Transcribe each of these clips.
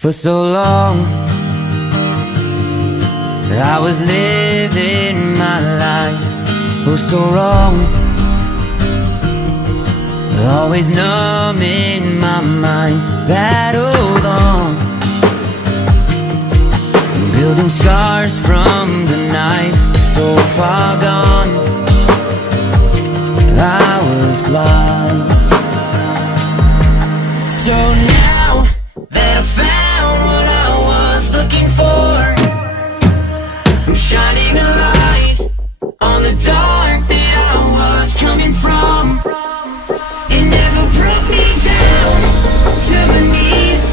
For so long I was living my life, oh so wrong, always numb in my mind, battled on, building scars from the knife, so far gone, I was blind. So now that I found what I was looking for, I'm shining a light on the dark that I was coming from. It never brought me down to my knees,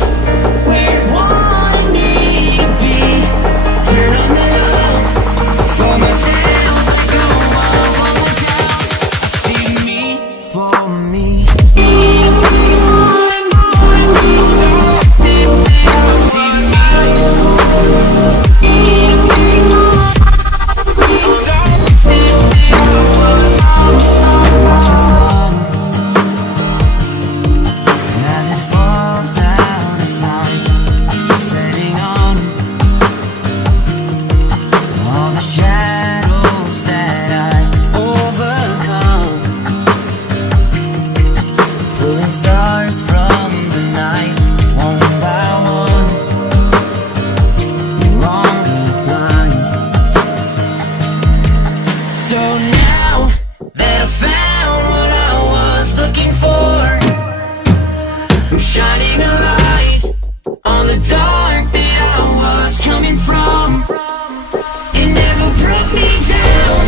where it wanted me to be. Turn on the love for myself, go on one more down. I see me for me. Stars from the night, one by one, no longer blind. So now that I found what I was looking for, I'm shining a light on the dark that I was coming from. It never brought me down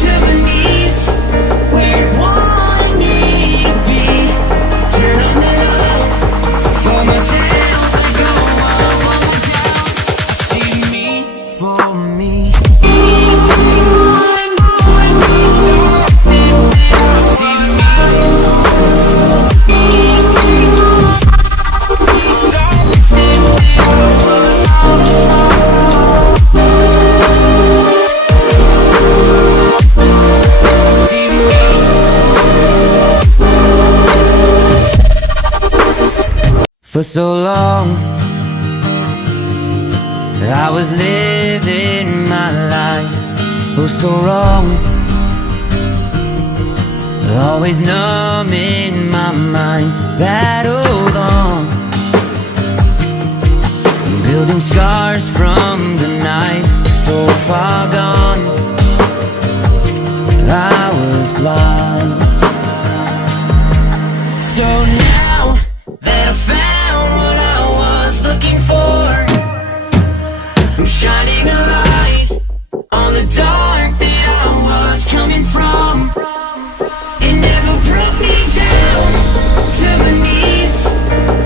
to my knees, where it wanted me to be. Turn on the love for myself, go on one more down. I see me for me. For so long I was living my life, oh so wrong, always numb in my mind, battled on, building scars from the knife, so far gone, I was blind. So now that I found what I was looking for, I'm shining a light on the dark that I was coming from. It never brought me down to my knees,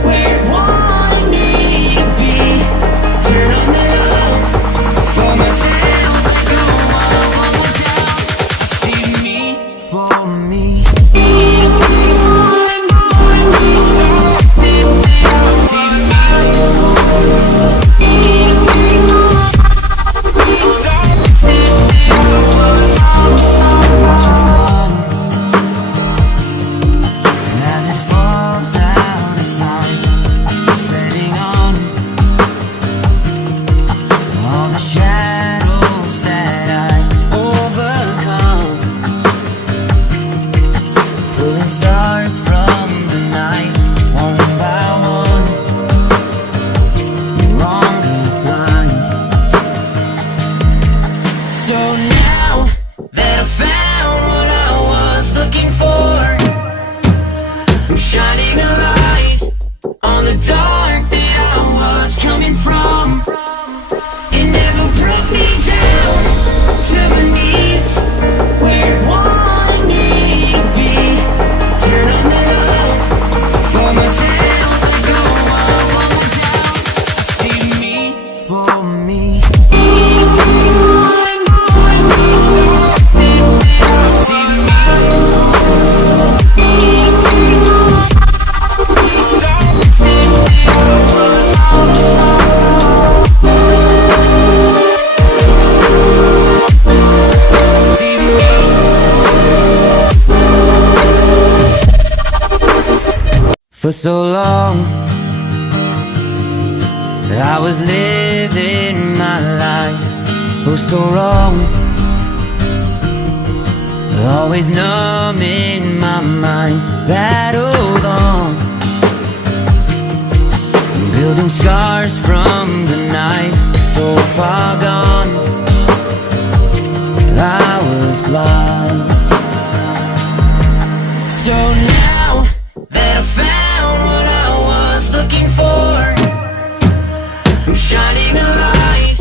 where it wanted me to be. Turn on the love for myself, go on one more down. I see me for me. Stars from the night, one by one, no longer blind. So now that I found what I was looking for, I'm shining a light on the dark that I was coming from. It never brought me down to my knees, where it wanted me to be. Turn on the love for myself, go on one more down. I see me for me. For so long I was living my life, oh so wrong. Always numb in my mind, battled on, building scars from the night, so far gone. I was blind. So now that I found what I was looking for, I'm shining a light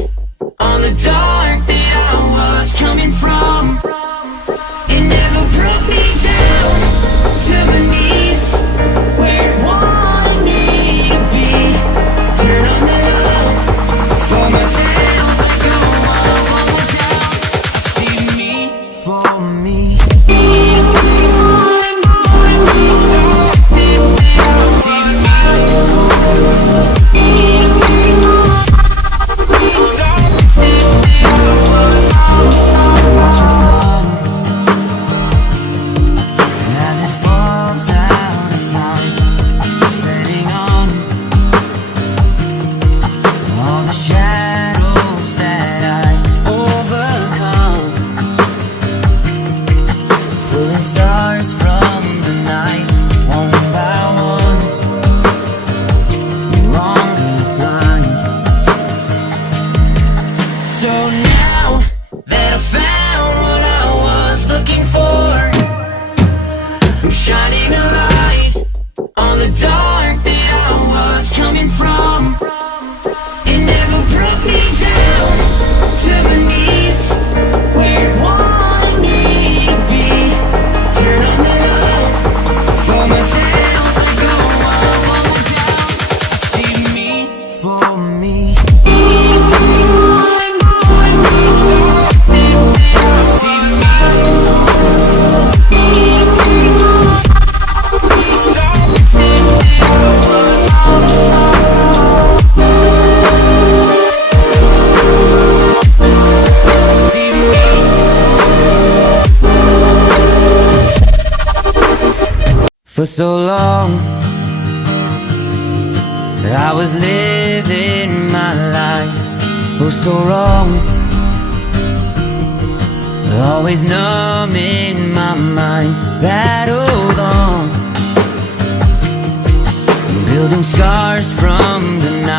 on the dark that I was coming from. It never brought me down to my knees, where it wanted me to be. Turn on the love for myself, go on one more time. See me for me. Stars from the night, one by one, no longer blind. So now that I found what I was looking for, I'm shining a light on the dark that I was coming from. It never brought me down to my knees, where it wanted me to be. Turn on the love for myself, go on one more time. See me for me. For so long, I was living my life, oh so wrong. Always numb in my mind, battled on, building scars from the night.